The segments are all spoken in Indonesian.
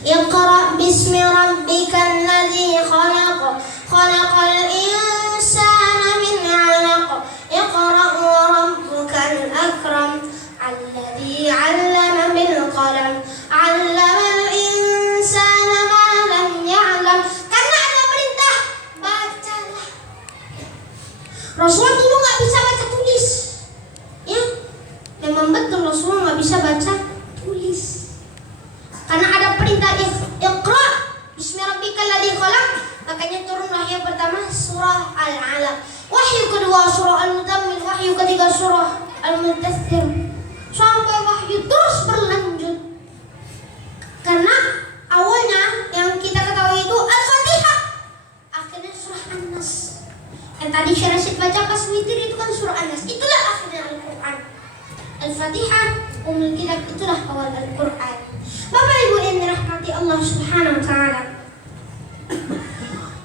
Iqra bismi rabbikal ladzi khalaq, khalaqal insana min 'alaq. Iqra wa rabbukal akram, alladzi 'allama bil qalam, 'allamal insana ma lam ya'lam. Karena ada perintah, bacalah. Rasulullah dulu nggak bisa baca tulis, ya. Memang betul Rasulullah nggak bisa baca tulis. Karena ada perintah Iqra bismi rabbikal ladzi khalaq, makanya turunlah yang pertama surah Al-Alaq. Wahyu kedua surah Al-Muzammil, wahyu ketiga surah Al-Mudaththir. Sampai wahyu terus berlanjut. Karena awalnya yang kita ketahui itu Al-Fatihah, akhirnya surah An-Nas. Yang tadi Syekh Rashid baca pas witir itu kan surah An-Nas. Itulah akhirnya Al-Quran. Al-Fatihah, Ummul Kitab, itulah awal Al-Quran. Bapak Ibu yang dirahmati Allah Subhanahu wa taala.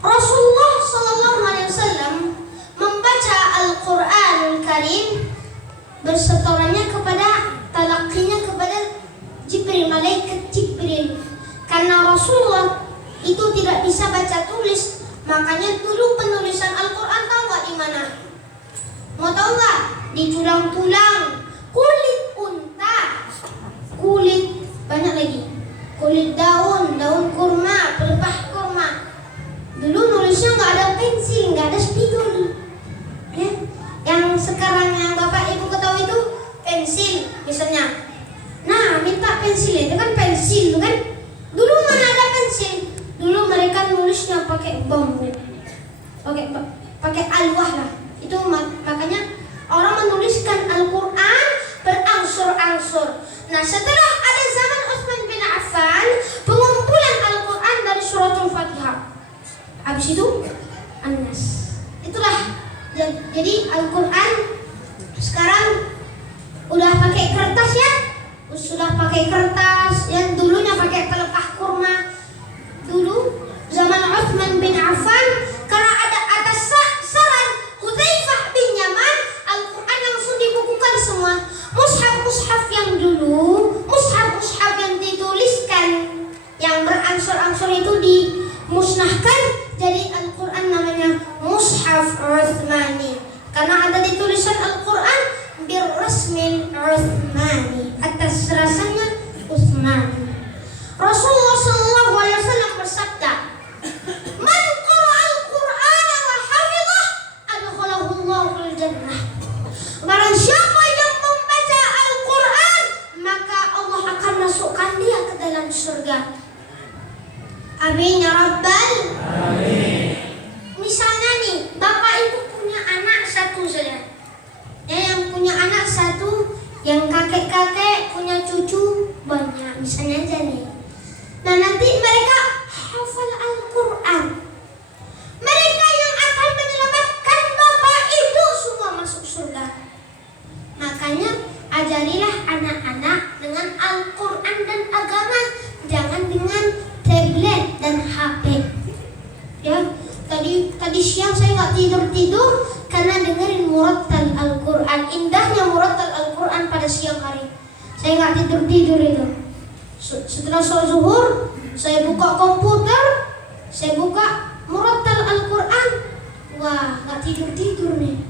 Rasulullah sallallahu alaihi wasallam membaca Al-Qur'anul Karim bersetorannya kepada talaqqinya kepada Jibril, malaikat Jibril. Karena Rasulullah itu tidak bisa baca tulis, makanya dulu penulisan Al-Qur'an tahu nggak di mana? Mau tahu nggak? Di tulang-tulang, kulit unta, kulit banyak lagi, kulit daun, daun kurma, pelepah kurma. Dulu nulisnya nggak ada pensil, nggak ada spidol, ya. Yang sekarang yang Bapak Ibu ketahui itu pensil, misalnya. Nah, minta pensil itu kan pensil, kan? Dulu mana ada pensil? Dulu mereka nulisnya pakai bambu, pakai alwah lah. Itu makanya orang menuliskan Al-Quran berangsur-angsur. Nah, setelah ada zaman Utsman bin Affan, pengumpulan Al-Quran dari suratul Fatihah. Habis itu An-Nas. Itulah jadi Al-Quran sekarang udah pakai kertas, ya. Sudah pakai kertas, yang dulunya pakai pelepah kurma. Dulu zaman Utsman bin Affan, karena ada atas saran Hudzaifah bin Yaman, Al-Quran langsung dibukukan semua. Mushaf-mushaf yang dulu, mushaf-mushaf yang dituliskan, yang berangsur-angsur itu dimusnahkan, jadi Al-Quran namanya Mushaf Utsmani. Karena ada di tulisan Al-Quran birrasmil Utsmani, atas rasanya Utsmani. Rasulullah SAW bersabda, "Man qara'al Qur'ana wa hafizah, adkhalahu Allahul jannah." Barang siapa yang membaca Al-Quran, maka Allah akan masukkan dia ke dalam surga. Amin ya Rabbal. Amin. Misalnya nih, Bapak Ibu punya anak satu saja. Yang punya anak satu, yang kakek-kakek punya cucu banyak, misalnya aja nih. Nah, nanti mereka hafal Al-Quran. Mereka yang akan menyelamatkan Bapak Ibu semua masuk surga. Makanya ajarilah anak-anak dengan Al-Quran dan agama, jangan dengan tablet dan HP. Ya, tadi siang saya nggak tidur karena dengerin murattal Al-Quran. Indahnya murattal Al-Quran pada siang hari. Saya nggak tidur itu. Setelah sholat zuhur, saya buka komputer, saya buka murattal Al-Quran. Wah, nggak tidur nih.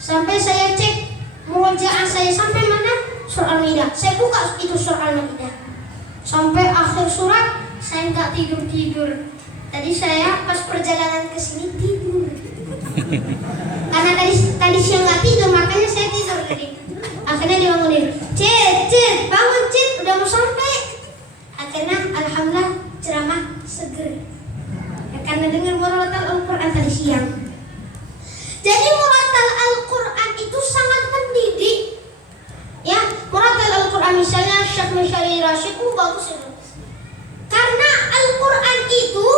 Sampai saya cek murojaah saya sampai mana? Surah Al-Maidah. Saya buka itu surah Al-Maidah. Sampai akhir surat saya nggak tidur. Tadi saya pas perjalanan ke sini tidur. Karena tadi siang nggak tidur, makanya saya tidur tadi. Akhirnya dibangunin. Cit, bangun Cit, udah mau sampai. Akhirnya alhamdulillah ceramah seger. Ya, karena dengar murattal Al-Quran tadi siang. Jadi murattal Al-Quran itu sangat mendidik. Ya, murattal Al-Quran misalnya Syekh Musyari Rasyid, bagus itu. Karena Al-Quran itu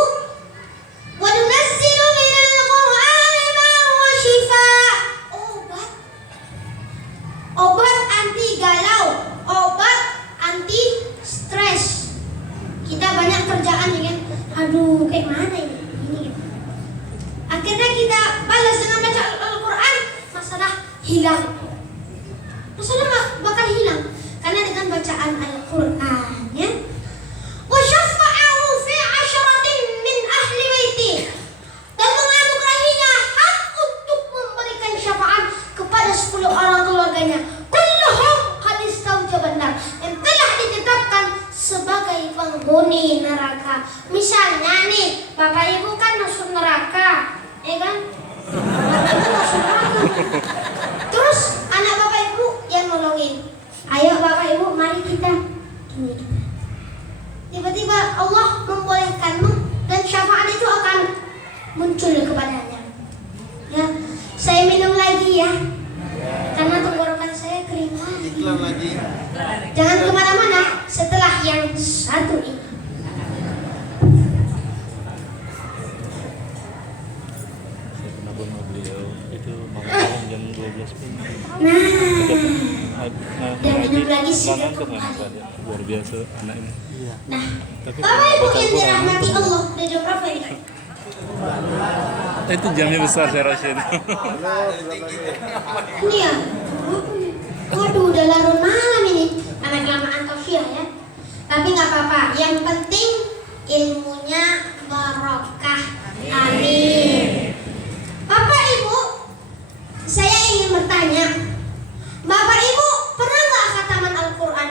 wa nunazzilu minal Qur'ani ma huwa shifaa, obat anti galau, obat anti stres. Kita banyak kerjaan ya kan, aduh kayak mana ini. Akhirnya kita balas dengan baca Al-Quran, masalah hilang. Masalah bakal hilang karena dengan bacaan Al-Quran, ya. Wa menjadi penghuni neraka. Misalnya nih, bapak ibu kan masuk neraka, ya kan? Bapak ibu masuk neraka. Terus anak bapak ibu yang nolongin. Ayo bapak ibu, mari kita. Tiba-tiba Allah membolehkanmu dan syafaat itu akan muncul kepadanya. Ya, saya minum lagi ya, karena tenggorokan saya kering lagi. Iklan lagi. Jangan kemana-mana setelah yang satu ini. Kenapa mau beliau itu malam jam 12 pun. Dan minum lagi sudah Mangan tuh kembali. luar biasa anak ini. Nah, Tapi bapak ibu baca yang Quran dirahmati itu. Allah, udah jam berapa ini? Itu jamnya besar saya rasa itu. Ini ya. Waduh, udah larut malam ini. Lama-kelamaan tausiah ya. Tapi nggak apa-apa. Yang penting ilmunya barokah. Amin. Bapak Ibu, saya ingin bertanya. Bapak Ibu pernah nggak khataman Al-Quran?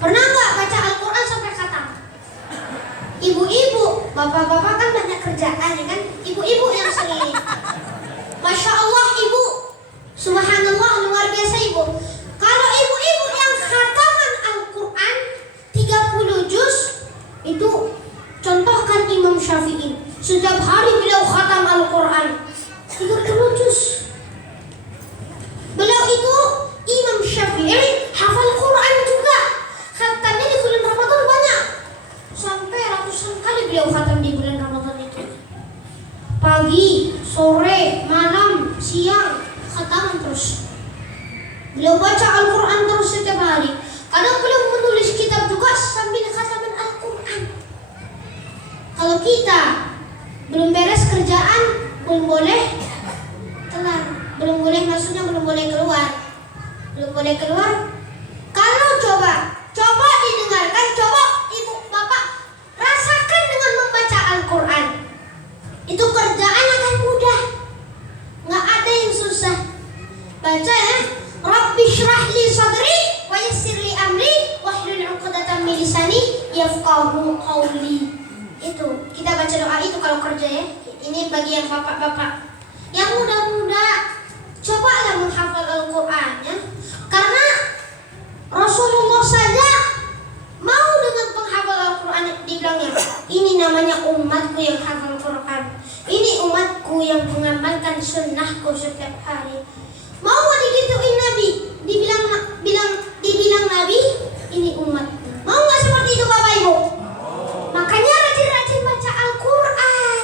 Pernah nggak baca Al-Quran sampai khatam? Ibu-ibu, bapak-bapak kan banyak kerjaan ya kan? Ibu-ibu yang sering. Masya Allah ibu, subhanallah luar biasa ibu. Kalau ibu-ibu yang khataman Al-Quran 30 juz, itu contohkan Imam Syafi'i. Setiap hari beliau khatam Al-Quran 30 juz. Beliau itu Imam Syafi'i hafal Quran juga. Khatamnya di bulan Ramadan banyak. Sampai ratusan kali beliau khatam di bulan Ramadan itu. Pagi, sore, malam, siang, khataman terus. Beliau baca Al-Quran terus setiap hari. Kadang beliau menulis kitab juga sambil khataman Al-Quran. Kalau kita belum beres kerjaan, belum boleh telat. Belum boleh, maksudnya belum boleh keluar. Belum boleh keluar. Kalau coba didengarkan, coba ibu bapak rasakan dengan membaca Al-Quran. Itu kerjaan akan mudah, nggak ada yang susah. Baca ya, Rabbi shrah li sadri wa yassir li amri wahlul 'uqdatam min lisani yafqahu qawli. Itu kita baca doa itu kalau kerja ya. Ini bagi yang bapak-bapak yang muda-muda, cobalah menghafal Al-Quran ya. Karena Rasulullah saja mau dengan penghafal Al-Quran, dibilangnya ini namanya umatku yang hafal Quran, ini umatku yang mengamalkan sunnahku setiap hari. Mau digituin Nabi, dibilang Nabi, ini umat. Mau nggak seperti itu Bapak Ibu? Makanya rajin-rajin baca Al-Quran,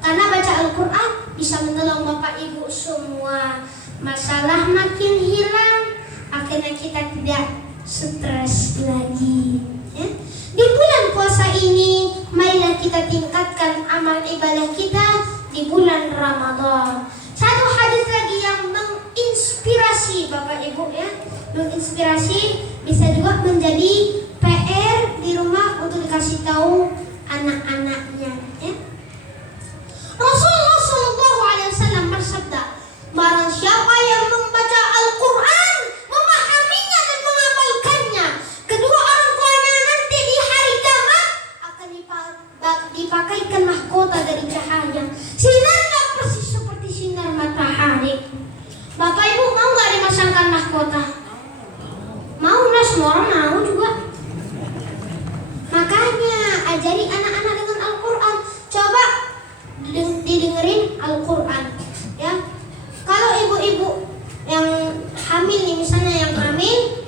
karena baca Al-Quran bisa menolong Bapak Ibu semua. Masalah makin hilang, akhirnya kita tidak stres lagi ya. Di bulan puasa ini, marilah kita tingkatkan amal ibadah kita di bulan Ramadan. Satu hadis lagi yang menginspirasi Bapak Ibu ya, menginspirasi, bisa juga menjadi PR di rumah untuk dikasih tahu anak-anaknya ya. Rasulullah SAW bersabda, barang siapa yang membaca Al-Quran, memahaminya dan mengamalkannya, kedua orang tuanya nanti di hari kiamat akan dipakaikan mahkota dari cahaya. Sinarnya persis seperti sinar matahari. Bapak Ibu mau nggak dimasangkan mahkota? Mau lah, semua orang mau juga. Makanya ajari anak-anak dengan Al-Quran. Coba didengerin Al-Quran ya. Kalau ibu-ibu yang hamil nih, misalnya yang hamil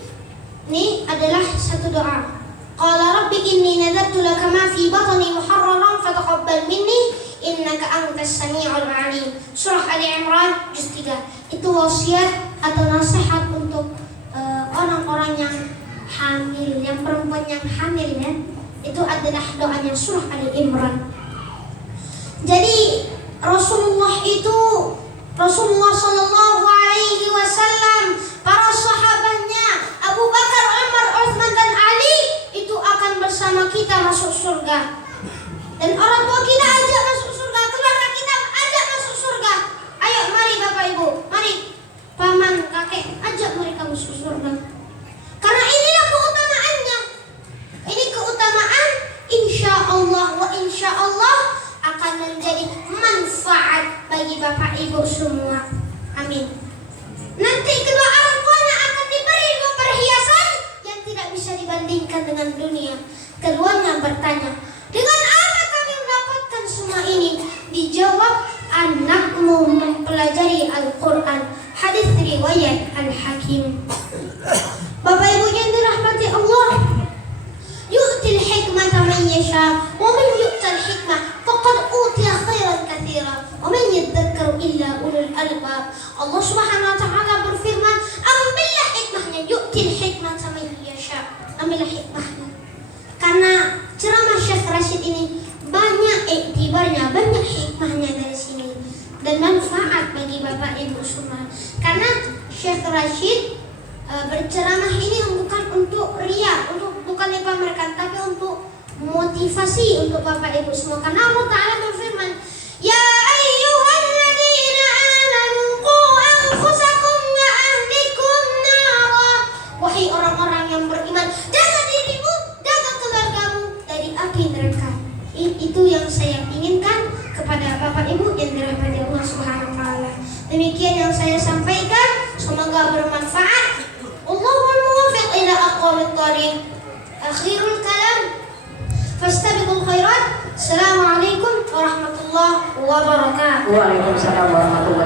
nih, adalah satu doa. Qala rabbi inni nadartu laka ma fi batni muharraran fataqabbal minni innaka antas samiul alim. Surah Ali Imran juz 3. Itu wasiat atau nasihat untuk orang-orang yang hamil, yang perempuan yang hamil ya. Itu adalah doanya surah Ali Imran. Jadi Rasulullah Shallallahu Alaihi Wasallam, para sahabatnya Abu Bakar, Umar, Utsman dan Ali itu akan bersama kita masuk surga. Dan orang tua kita ajak masuk surga, keluarga kita ajak masuk surga. Ayo mari Bapak Ibu, mari paman, kakek, ajak mereka masuk surga. Karena inilah keutamaannya. Ini keutamaan bagi Bapak Ibu semua. Amin. Nanti kedua orang tuanya akan diberi dua perhiasan yang tidak bisa dibandingkan dengan dunia. Keduanya bertanya, dengan apa kami mendapatkan semua ini? Dijawab, anakmu mempelajari Al-Quran. Hadis riwayat Al-Hakim. Bapak Ibu yang dirahmati Allah, yu'til hikmata man yasha wa man yu'tal hikmah faqad utiya khairan katsiran wa man yadhakkaru illa ulul albab. Allah Subhanahu wa taala berfirman, ambillah hikmahnya, yu'til hikmata man yasha. Ambillah hikmahnya. Karena ceramah Syekh Rashid ini banyak iktibarnya, banyak hikmahnya dari sini dan manfaat bagi Bapak Ibu semua. Karena Syekh Rashid berceramah ini bukan untuk riya, bukan dipamerkan, tapi untuk motivasi untuk Bapak Ibu semua. Karena Allah Ta'ala berfirman, ya ayyuhalladzina amanu qu anfusakum wa ahlikum nara. Wahai orang-orang yang beriman, jaga dirimu, jaga keluargamu dari api neraka. Itu yang saya inginkan kepada Bapak Ibu yang dirahmati Allah Subhanahu wa taala. Demikian yang saya sampaikan, semoga bermanfaat. Allahul muwaffiq ila aqwamit thariq. Akhirul kalam, fastabiqul khairat. Assalamualaikum warahmatullahi wabarakatuh. Waalaikumsalam warahmatullahi